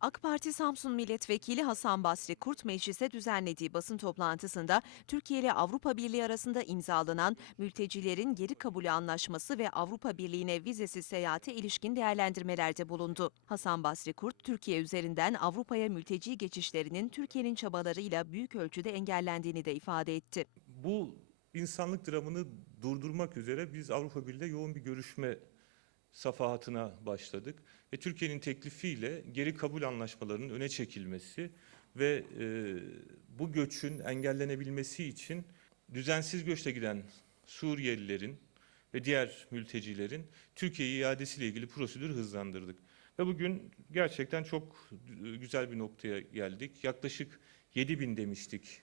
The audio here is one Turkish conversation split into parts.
AK Parti Samsun Milletvekili Hasan Basri Kurt meclise düzenlediği basın toplantısında Türkiye ile Avrupa Birliği arasında imzalanan mültecilerin geri kabulü anlaşması ve Avrupa Birliği'ne vizesiz seyahate ilişkin değerlendirmelerde bulundu. Hasan Basri Kurt, Türkiye üzerinden Avrupa'ya mülteci geçişlerinin Türkiye'nin çabalarıyla büyük ölçüde engellendiğini de ifade etti. Bu insanlık dramını durdurmak üzere biz Avrupa Birliği'yle yoğun bir görüşme safahatına başladık. Ve Türkiye'nin teklifiyle geri kabul anlaşmalarının öne çekilmesi ve e, bu göçün engellenebilmesi için düzensiz göçle giden Suriyelilerin ve diğer mültecilerin Türkiye'ye iadesiyle ilgili prosedürü hızlandırdık. Ve bugün gerçekten çok güzel bir noktaya geldik. Yaklaşık 7 bin demiştik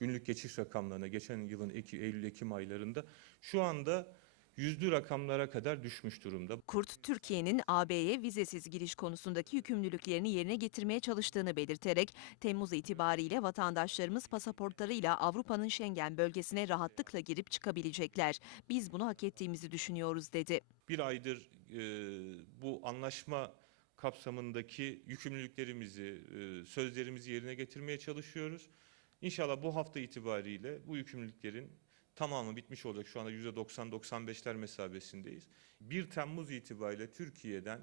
günlük geçiş rakamlarına geçen yılın Eki- Eylül-Ekim aylarında şu anda yüzlü rakamlara kadar düşmüş durumda. Kurt, Türkiye'nin AB'ye vizesiz giriş konusundaki yükümlülüklerini yerine getirmeye çalıştığını belirterek, Temmuz itibariyle vatandaşlarımız pasaportlarıyla Avrupa'nın Schengen bölgesine rahatlıkla girip çıkabilecekler. Biz bunu hak ettiğimizi düşünüyoruz dedi. Bir aydır e, bu anlaşma kapsamındaki yükümlülüklerimizi, e, sözlerimizi yerine getirmeye çalışıyoruz. İnşallah bu hafta itibariyle bu yükümlülüklerin tamamı bitmiş olacak. Şu anda %90-95'ler mesabesindeyiz. 1 Temmuz itibariyle Türkiye'den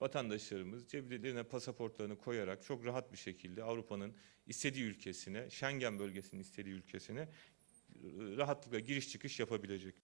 vatandaşlarımız ceblerine pasaportlarını koyarak çok rahat bir şekilde Avrupa'nın istediği ülkesine, Schengen bölgesinin istediği ülkesine e, rahatlıkla giriş çıkış yapabilecek.